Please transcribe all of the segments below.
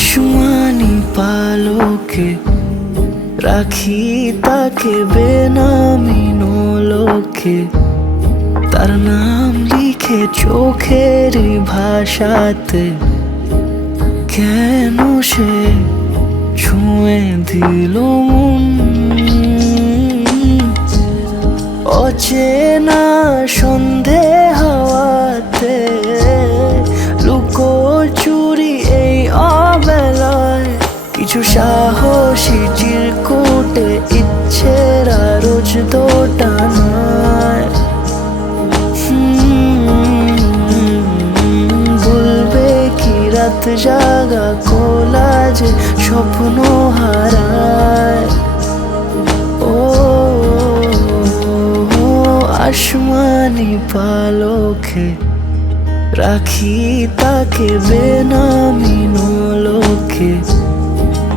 আসমানি পালকে রাখি তাকে বেনামি নোলকে, তার নাম লিখে চোখের ভাষাতে। কেন সে ছুঁয়ে দিল মন, অচেনা সন্ধে হাওয়াতে, লুকোচুরি এই অবেলায়। কিছু সাহসী চিরকুটে ইচ্ছের রোজ দোটানায়। বলবে কি রাত জাগা কোলাজে স্বপ্ন হারায়। ও আসমানি পালকে রাখি তাকে বেনামি নোলকে,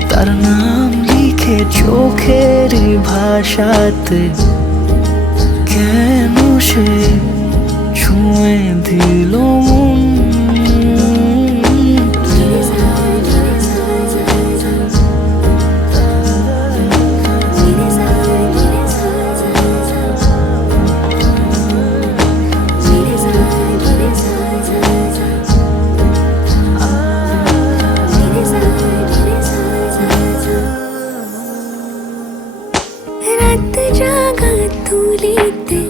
তার নাম লিখে চোখের ভাষাতে। কেন সে ছুঁয়ে দিল মন, রাত জাগা তুলিতে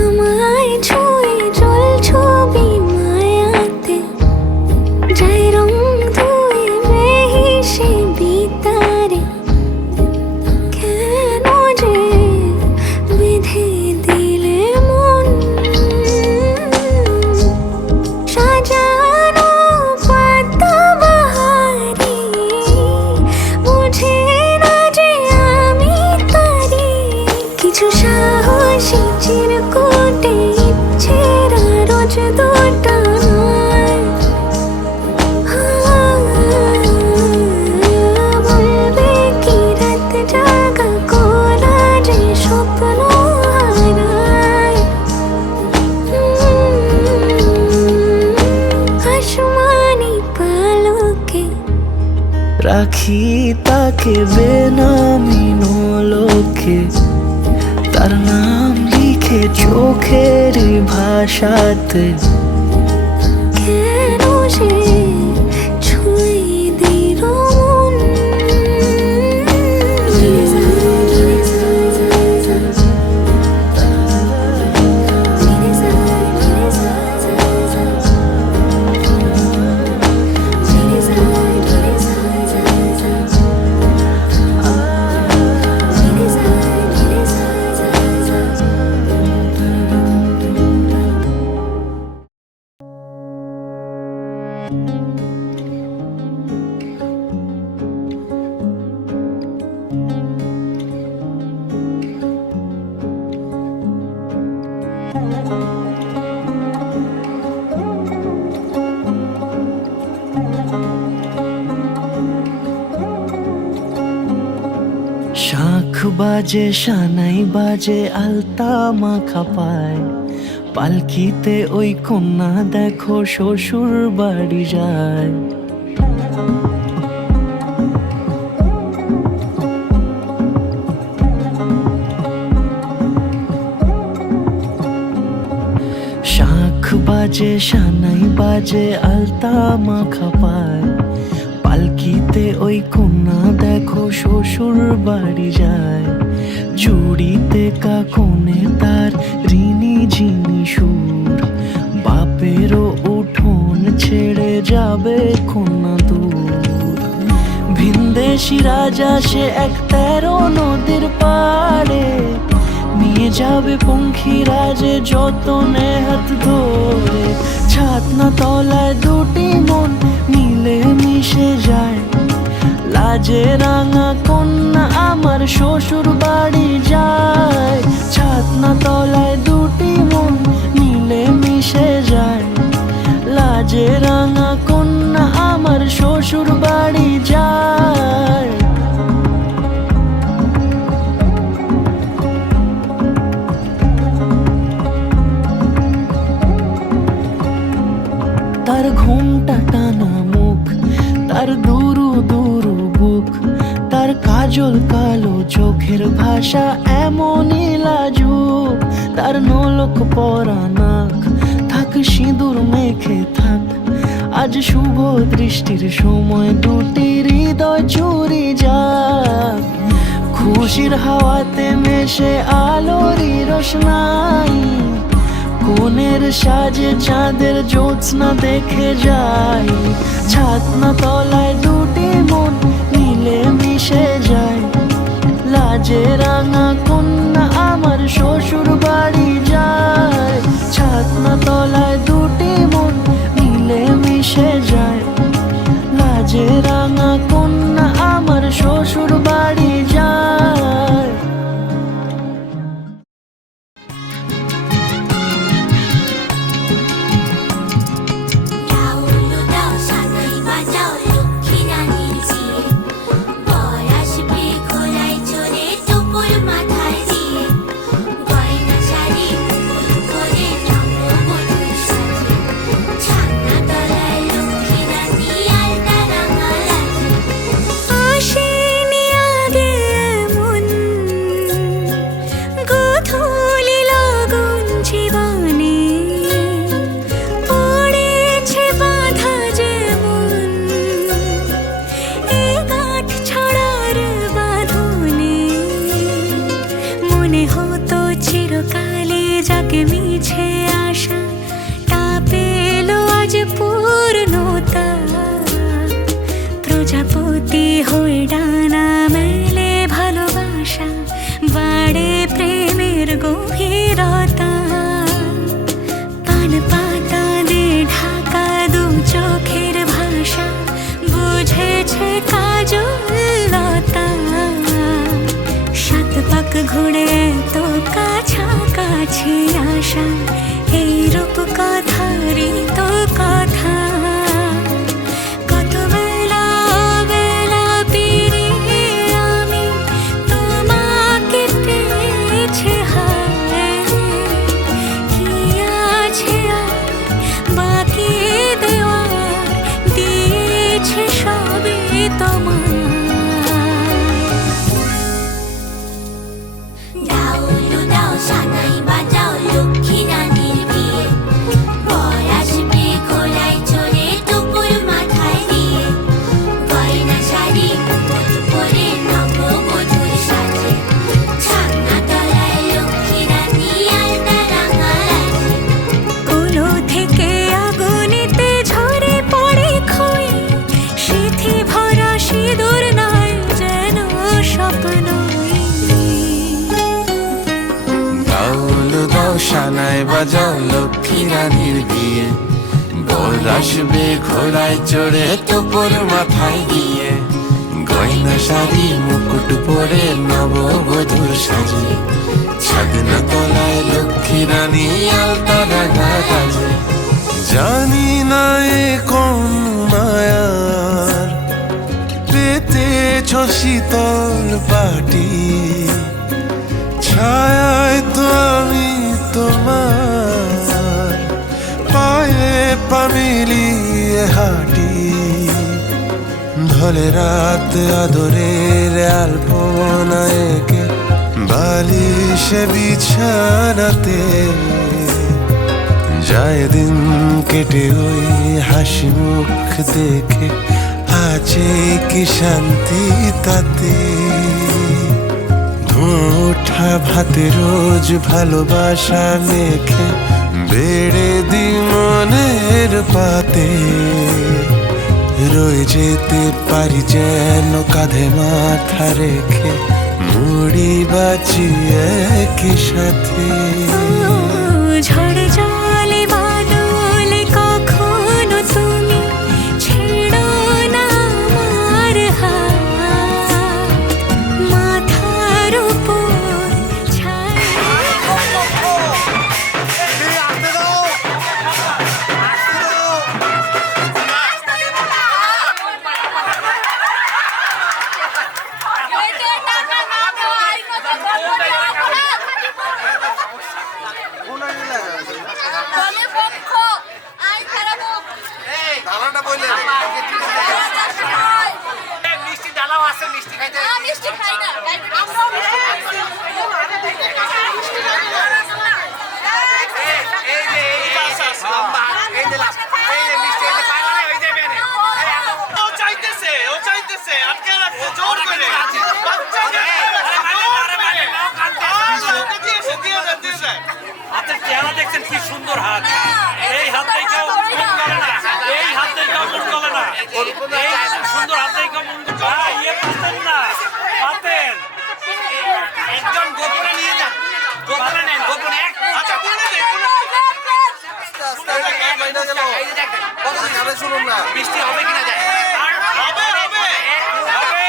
আমায় ছুঁয়ে জল ছবি মায়াতে। যাই রং ধুয়ে বেহিসে বিতারে, কেন যে বেঁধে দিলে মন। সাজানো পাতা বাহারি বুঝে না যে আমি তারি। কিছু সাহসী চিরকুটে ইচ্ছের রোজ দোটানায়। বলবে কি রাত জাগা কোলাজে স্বপ্ন হারায়। আসমানি পালকে রাখি তাকে বেনামি নোলকে, তার নাম লিখে চোখের ভাষাতে। কেন সে ছুঁয়ে দিল মন। শাঁখ বাজে সানাই বাজে আলতা মাখা পায়, পালকিতে ওই কন্যা দেখো শ্বশুর বাড়ি যায়। শাঁখ বাজে সানাই বাজে আলতা মাখা পায়, পালকিতে ওই কন্যা দেখো শ্বশুর বাড়ি যায়। চুড়িতে কাকনে তার ঋণী ঝিনি সুর, বাপেরও উঠোন ছেড়ে যাবে কন্যা দূর। ভিনদেশি রাজা সে এক 13 নদীর পাড়ে, নিয়ে যাবে পঙ্খিরাজে যতনে হাত ধরে। ছাতনা তলায় দুটি মন মিলে মিশে যায়, লাজে রাঙা কন্যা আমার শ্বশুর বাড়ি যায়। ছাতনা তলায় দুটি মন মিলে মিশে যায়, লাজে রাঙা কন্যা আমার শ্বশুর বাড়ি যায়। তার ঘোমটা টানা মুখ, তার দুরু দুরু বুক, তার কাজল কালো চোখের ভাষা এমনই লাজুক। তার নোলক পরা নাক, থাক সিঁদুর মেখে থাক। আজ শুভ দৃষ্টির সময় দুটি হৃদয় চুরি যাক। খুশির হাওয়াতে মেশে আলোরই রোশনাই, কোণের সাজে চাঁদের জ্যোৎস্না দেখে যাই। ছাতনা তলায় দুটি মন মিলে মিশে যায়। লাজে রাঙা কন্যা আমার শ্বশুর বাড়ি যায়। ছাতনা তলায় দুটি মন মিলে মিশে যায়। লাজে রাঙা কন্যা আমার শ্বশুর বাড়ি যায়। প্রজাপতি হয়ে ডানা মেলে ভালোবাসা, বাড়ে প্রেমের গভীরতা। পান পাতা দিয়ে ঢাকা দু চোখের ভাষা, বুঝেছে কাজলতা। সাত পাক ঘুরে তো কাছাকাছি আসা, এই রূপ কথারই তো কথা। সানায় বাজাও লক্ষ্মী রানীর বিয়ে, বর আসবে ঘোড়ায় চড়ে তোপর মাথায় দিয়ে। গয়না শাড়ি মুকুট পরে নববধূর সাজে, ছাদনা তলায় লক্ষ্মী রানী আলতা রাঙা বাজে। জানি না এ কোন মায়ার পেতেছ শীতল পাটি, ছায়ায় তো আমি তোমার পায়ে পা মিলিয়ে হাঁটি। ঢলে রাত আদরের আলপনা এঁকে বালিশে বিছানাতে, যায় দিন কেটে ওই হাসি মুখ দেখে, আছে কি শান্তি তাতে। ওঠা ভাতে রোজ ভালোবাসা মেখে, বেড়ে দি মনের পাতে। রয়ে যেতে পারি যেন কাঁধে মাথা রেখে, মুড়ি বাঁচি একই সাথে। ঝড়ে জলে বাদলে কখনো তুমি ছেড়ো না আমার হাত, মাথার উপর ছায়া। মিষ্টি খাই না, আমরাও মিষ্টি খাই। হাতের চেহারা দেখছেন কি সুন্দর হাত, এই হাতেই কেউ মন গলে না, এই হাতেই কেউ মন গলে না, এই সুন্দর হাতেই কেউ মন ইয়ে পাতেন না, পাতেন একজন গোপনে নিয়ে যান, গোপনে নেন, গোপনে এক আচ্ছা বৃষ্টি হবে কিনা যায় হবে হবে হবে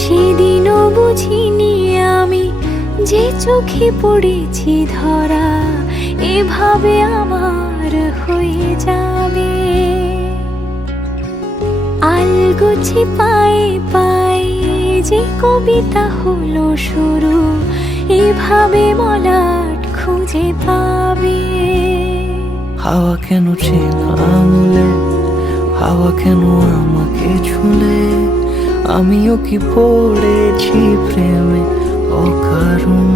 সেদিনও বুঝিনি আমি যে চোখে পড়েছি ধরা এভাবে আমার হয়ে যাবে। আলগোছে পায়ে পায়ে যে কবিতা হলো শুরু এভাবে মলাট খুঁজে পাবে। হাওয়া কেন চেনা আঙুলে, হাওয়া কেন আমাকে ছুলে, আমিও কি পড়েছি প্রেমে অকারণ।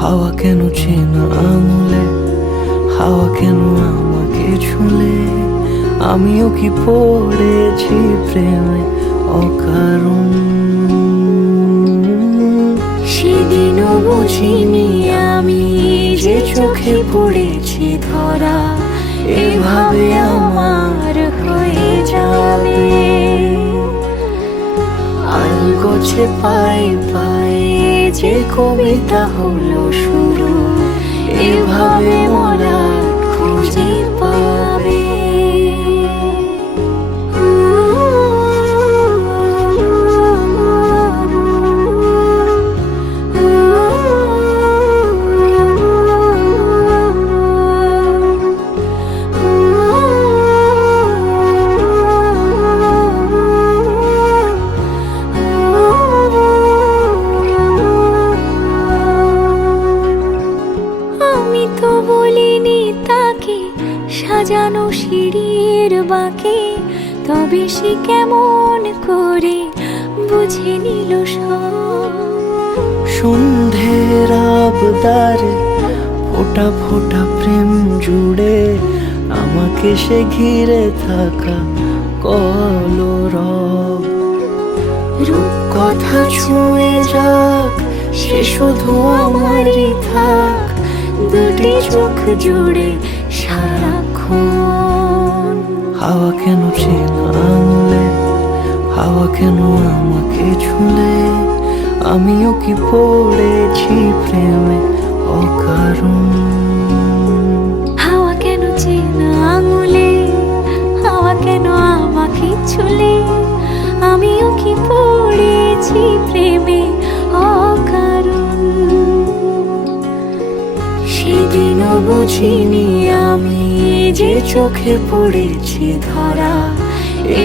হাওয়া কেন চেনা আঙুলে, হাওয়া কেন আমাকে ছুলে, আমিও কি পড়েছি প্রেমে অকারণ। সেদিনও বুঝিনি আমি যে চোখে পড়েছি ধরা এভাবে আমার হয়ে যাবে। আলগোছে পায়ে পায়ে যে কবিতা হলো শুরু এভাবে মরা খুঁজে পাবে। সাজানো সিঁড়ির বাঁকে তবে সে কেমন করে বুঝে নিল সব। সন্ধ্যের আবদারে ফোটা ফোটা প্রেম জুড়ে আমাকে সে ঘিরে থাকা কলরব। রূপকথা ছুঁয়ে যাক সে শুধু আমারই থাক, দুটি চোখ জুড়ে সারাক্ষণ। হাওয়া কেন চেনা আঙুলে, হাওয়া কেন আমাকে ছুলে, আমিও কি পড়েছি প্রেমে অকারণ। হাওয়া কেন চেনা আঙুলে, হাওয়া কেন আমাকে ছুলে আমিও কি পড়েছি প্রেমে অকারণ। সেদিনও বুঝিনি আমি যে চোখে পড়েছি ধরা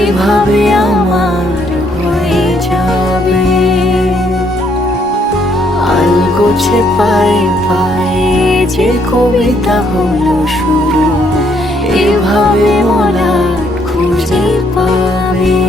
এভাবে আমার হয়ে যাবে। আলগোছে পায়ে পায়ে যে কবিতা হলো শুরু এভাবে মলাট খুঁজে পাবে।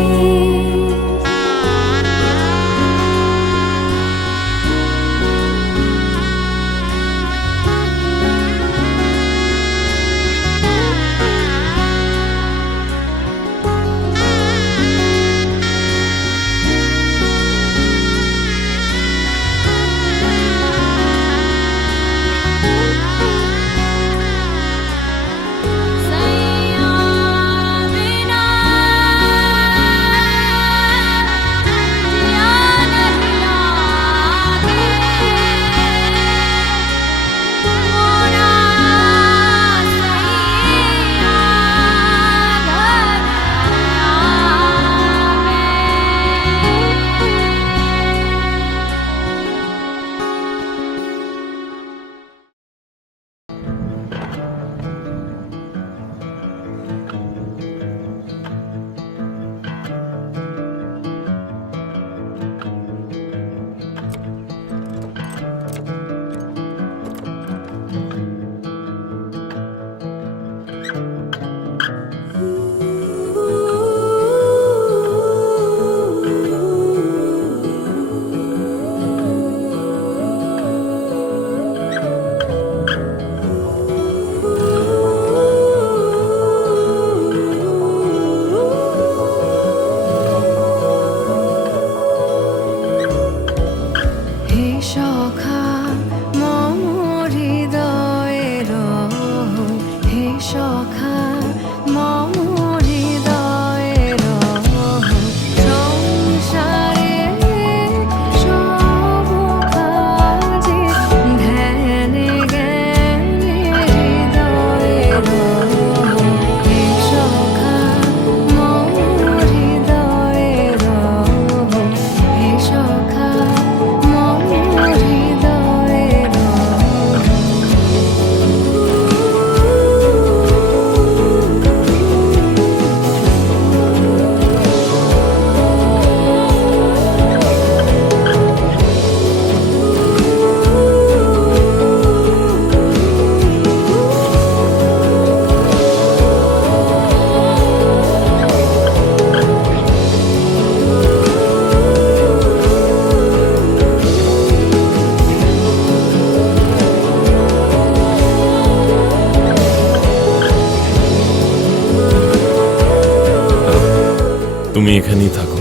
তুমি এখানেই থাকো,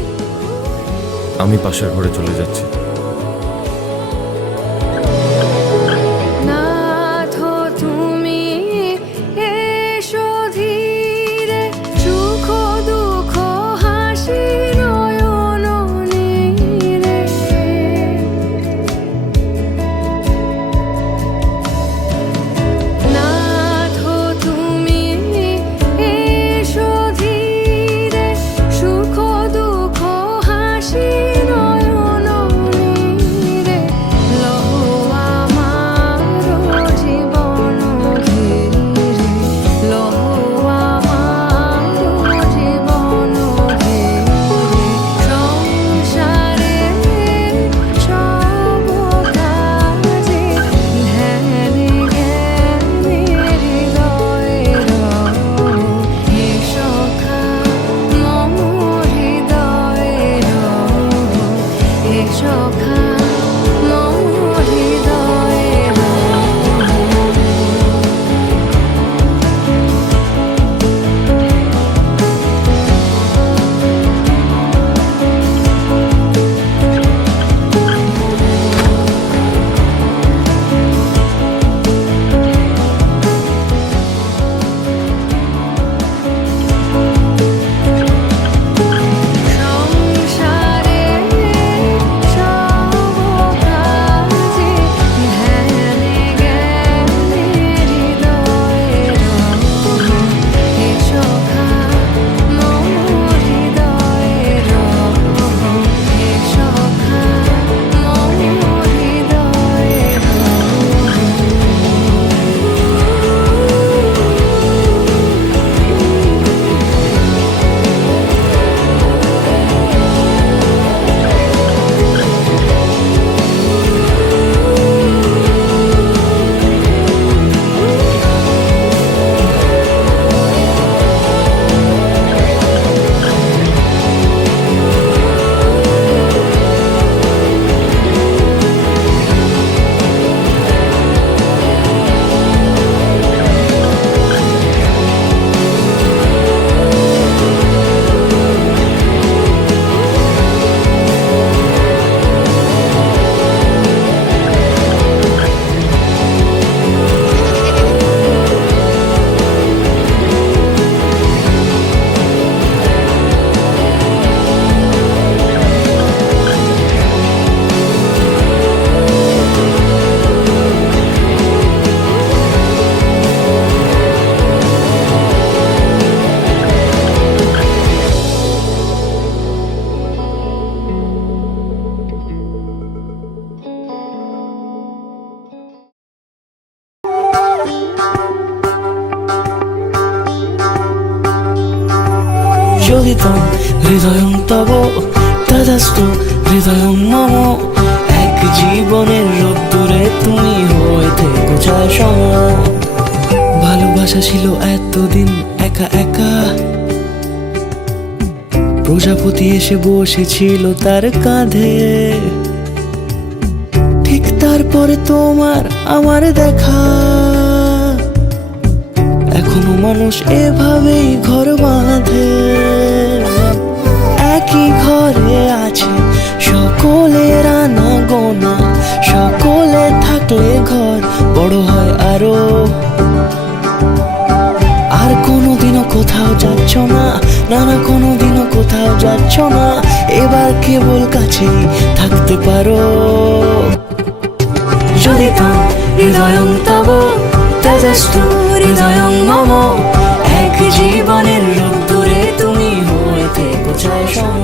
আমি পাশের ঘরে চলে যাচ্ছি। যদি তম হৃদয়ং তব তদাস্তু হৃদয়ং মম, এক জীবনের রোদ্দুরে তুমি হয়ে থেকো ছায়া সম। ভালোবাসা ছিল এতদিন একা একা, প্রজাপতি এসে বসেছিল তার কাঁধে, ঠিক তারপরে তোমার আমার দেখা। এখনো মানুষ এভাবেই ঘর বাঁধে, একই ঘরে আছে সকলের আনা গোনা, সকলে থাকলে ঘর বড় হয় আরো। আর কোনোদিনও কোথাও যাচ্ছ না, না না কোনোদিনও কোথাও যাচ্ছ না, এবার কেবল কাছেই থাকতে পারো। যদি তম হৃদয়ং তব তদাস্তু হৃদয়ং মম, এক জীবনের রোদ্দুরে তুমি হয়ে থেকো ছায়া সম।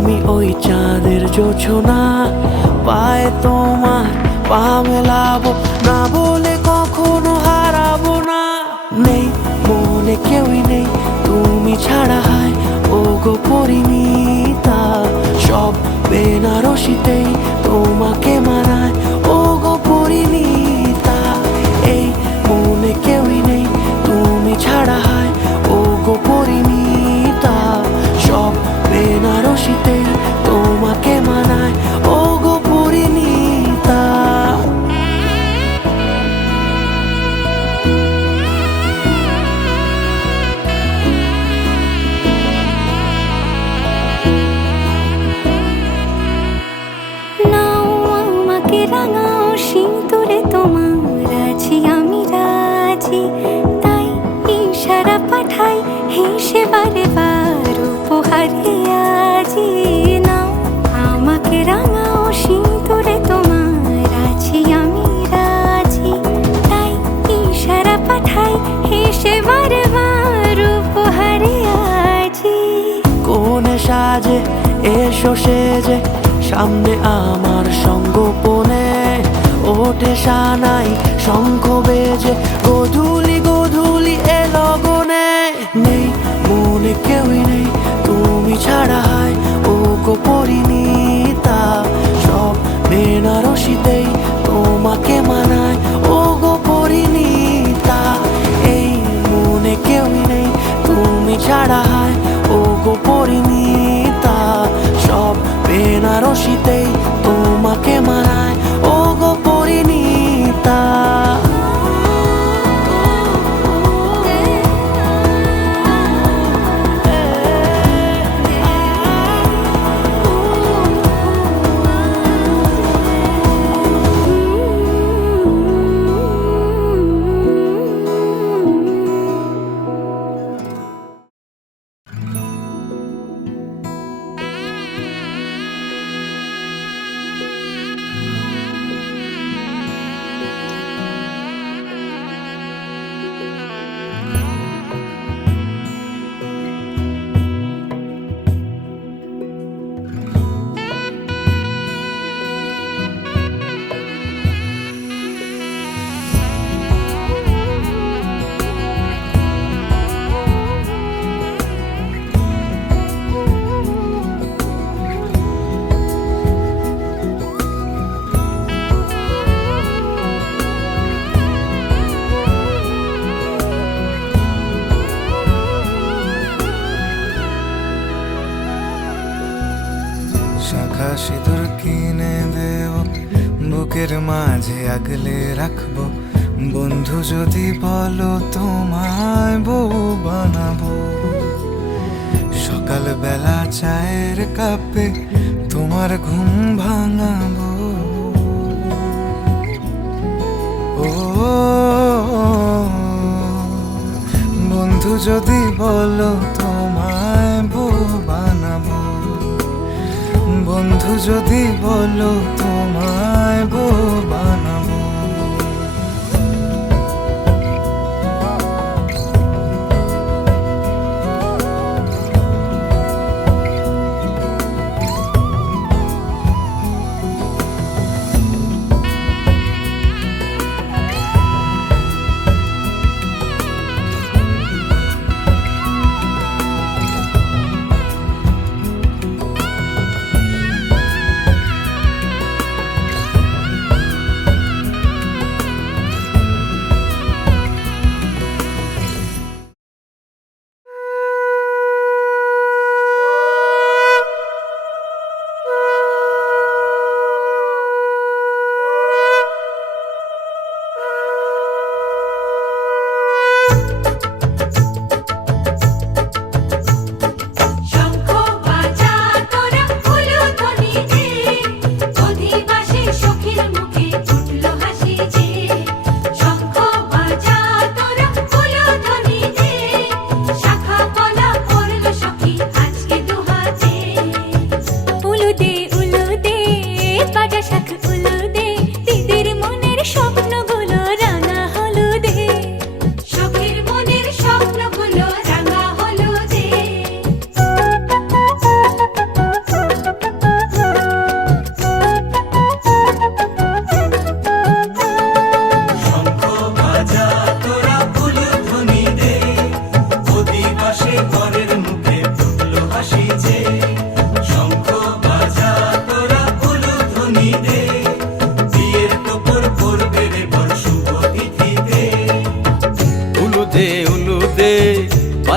আমি ওই চাঁদের জোছনা, পায়ে তোমার পা মেলাবো না বলে কখনো হারাবো না। নেই মনে কেউই নেই তুমি ছাড়া, হায় ও গো পরিণীতা। সব বেনারসিতেই তোমাকে মানায় ও গো পরিণীতা। এই মনে কেউই নেই তুমি ছাড়া, হায় ও গো পরিণীতা। সব বেনারসিতেই তোমাকে মানায় ও গো পরিণীতা। নাও আমাকে রাঙাও সিঁদুরে তোমার আছি আমি রাজি, তাই ইশারা পাঠাই হেসে বারে বার উপহারে আজি। নাও আমাকে রাঙাও সিঁদুরে তোমার আছি আমি রাজি, তাই ইশারা পাঠাই হেসে বারে বার উপহারে আজি। কোনে সাজে এসো সেজে সামনে আমার সঙ্গোপনে, ওঠে সানাই শঙ্খ বেজে গধূলি গধূলি এ লগনে। নেই মনে কেউই নেই তুমি ছাড়া, হায় ও গো পরিণীতা। সব বেনারসিতেই তোমাকে মানায় ও গো পরিণীতা। এই মনে কেউই নেই তুমি ছাড়া, হায় ও গো পরিণীতা। সব বেনারসিতেই তোমাকে মানায় ও গো পরিণীতা। শাখা সিঁদুর কিনে দেব, বুকের মাঝে আগলে রাখবো। বন্ধু যদি বলো তোমায় বউ বানাবো, সকালবেলা চায়ের কাপে তোমার ঘুম ভাঙাবো। ও বন্ধু যদি বলো তোমায় বউ বানাবো, বন্ধু যদি বলো তোমায় বউ বানাবো।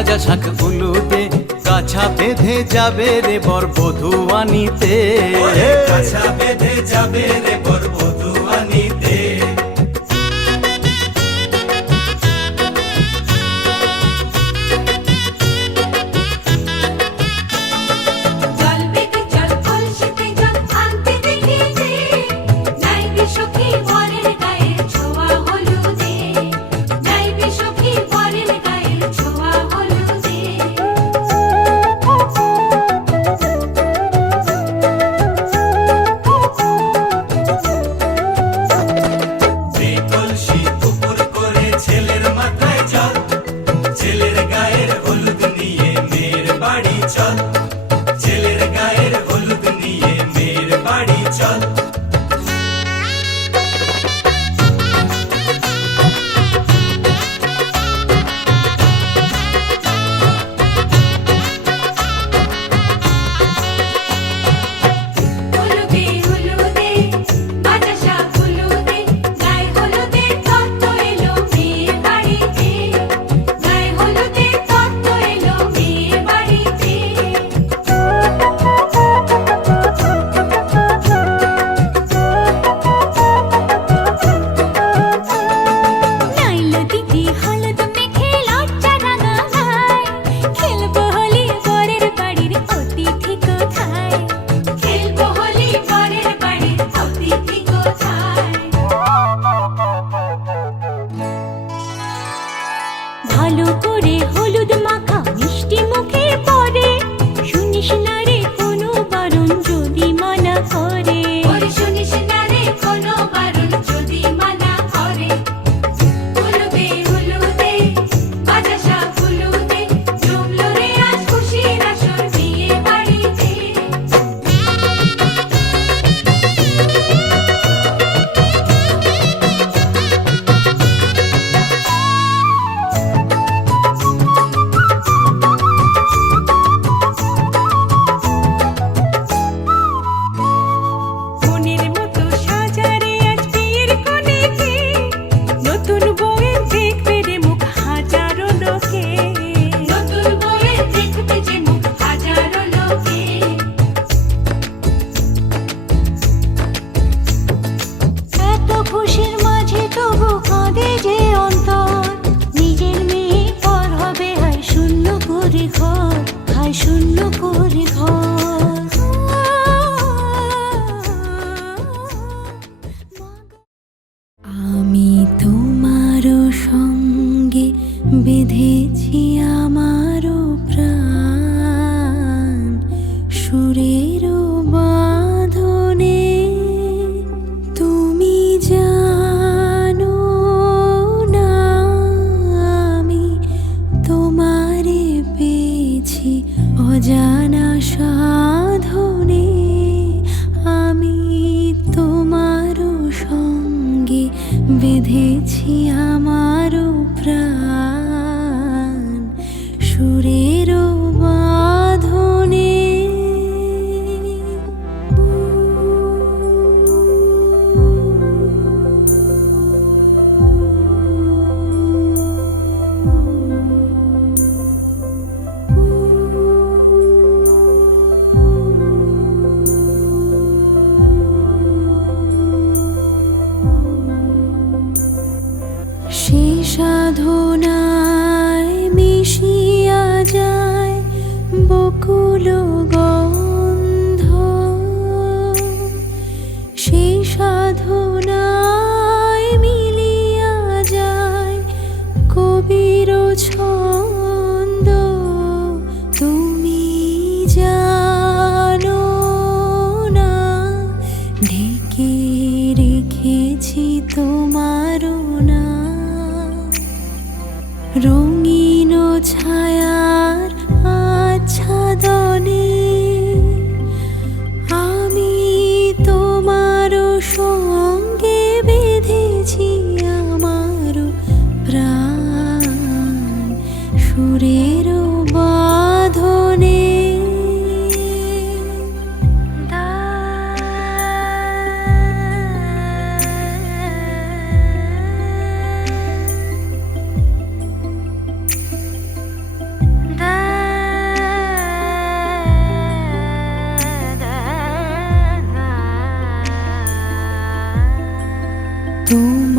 ভাজা শাক উলুতে কাছা বেঁধে যাবে রে বর বধূ আনিতে কাছা বেঁধে যাবে রে বর বধূ আনিতে জল বেঁধে চল কলসিতে জল আনতে দেখি যে নাইবে সখী বরের গায়ের ছোঁয়া হলুদে নাইবে সখী বরের গায়ের ছোঁয়া হলুদে এই কলসি উপর করে ছেলের মাথায় জল ছেলের গায়ের হলুদ নিয়ে মেয়ের বাড়ি চল ছেলের গায়ের হলুদ নিয়ে মেয়ের বাড়ি চল হলুদে হলুদে ভাজা শাক হলুদে গায়ে হলুদে তত্ত্ব এলো মেয়ের বাড়িতে গায়ে হলুদে তত্ত্ব এলো মেয়ের বাড়িতে নাইলো দিদি হলুদ মেখে লজ্জা রাঙা গায় খেলবো হোলি বরের বাড়ির অতিথি কোথায় খেলবো হোলি বরের বাড়ির অতিথি কোথায় ভালো করে হলুদ মাখা মিষ্টি মুখে পড়ে শুনিস না রে কোনো বারণ যদি মানা করে শুনিস না রে কোনো বারণ যদি মানা করে হলুদে হলুদে ভাজা শাক হলুদে জমলো রে আজ খুশির আসর বিয়ে বাড়িতে মনের মতো সাজারে আজ বিয়ের কোণেতে নতুন বউয়ের দেখবে রে মুখ হাজারো লোকে নতুন বউয়ের দেখবে যে মুখ হাজারো লোকে এত খুশির মাঝে তবু কাঁদে যে অন্তর নিজের মেয়ে পর হবে হায় শূন্য করে ঘর হায় শূন্য করে ঘর আমি তোমারও সঙ্গে বেঁধেছি আমারও প্রাণ সুরেরও বাঁধনে তুমি জানো না আমি তোমারে পেয়েছি অজানা সাধনে আমি তোমারও সঙ্গে বেঁধেছি আমারও প্রাণ সুরেরও বাঁধনে তুমি